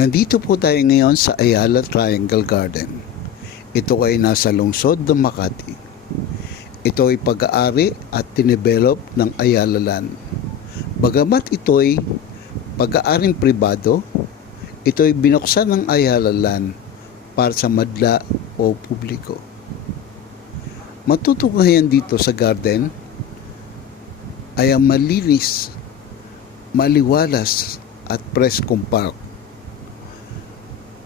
Nandito po tayo ngayon sa Ayala Triangle Garden. Ito ay nasa lungsod ng Makati. Ito ay pag-aari at tinevelop ng Ayala Land. Bagamat ito ay pag-aaring pribado, ito ay binuksan ng Ayala Land para sa madla o publiko. Matutunghayan dito sa garden ay ang malinis, maliwalas at preskong park.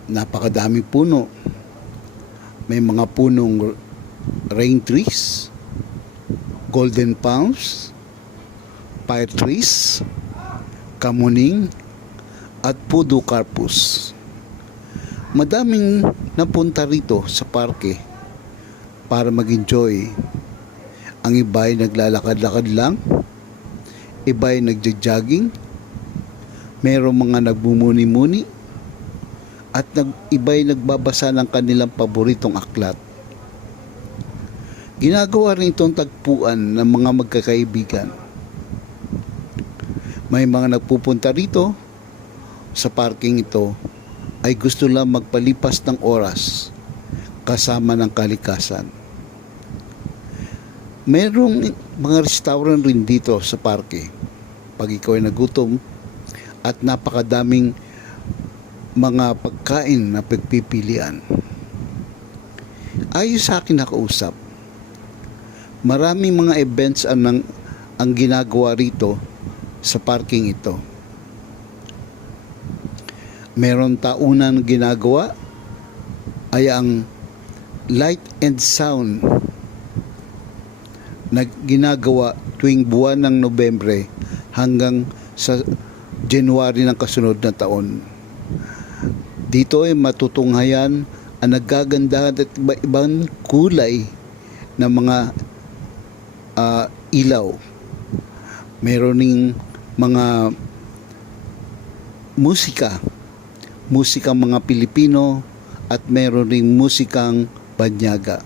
Napakadaming puno. May mga punong rain trees, golden palms, pine trees, kamuning, at podocarpus. Madaming napunta rito sa parke para mag-enjoy. Ang iba ay naglalakad-lakad lang, iba ay nagja-jogging, mayroong mga nagbumuni-muni, at iba ay nagbabasa ng kanilang paboritong aklat. Ginagawa rin itong tagpuan ng mga magkakaibigan. May mga nagpupunta rito sa parking ito ay gusto lang magpalipas ng oras kasama ng kalikasan. Mayroong mga restaurant rin dito sa parke pag ikaw ay nagutom, at napakadaming mga pagkain na pagpipilian. Ayon sa akin nakausap, maraming mga events ang ginagawa rito sa parking ito. Meron taunan ginagawa ay ang light and sound na ginagawa tuwing buwan ng Nobyembre hanggang sa January ng kasunod na taon. Dito ay matutunghayan ang nagaganda at iba-ibang kulay ng mga ilaw. Meron ding mga musika mga Pilipino, at meron ring musikang banyaga.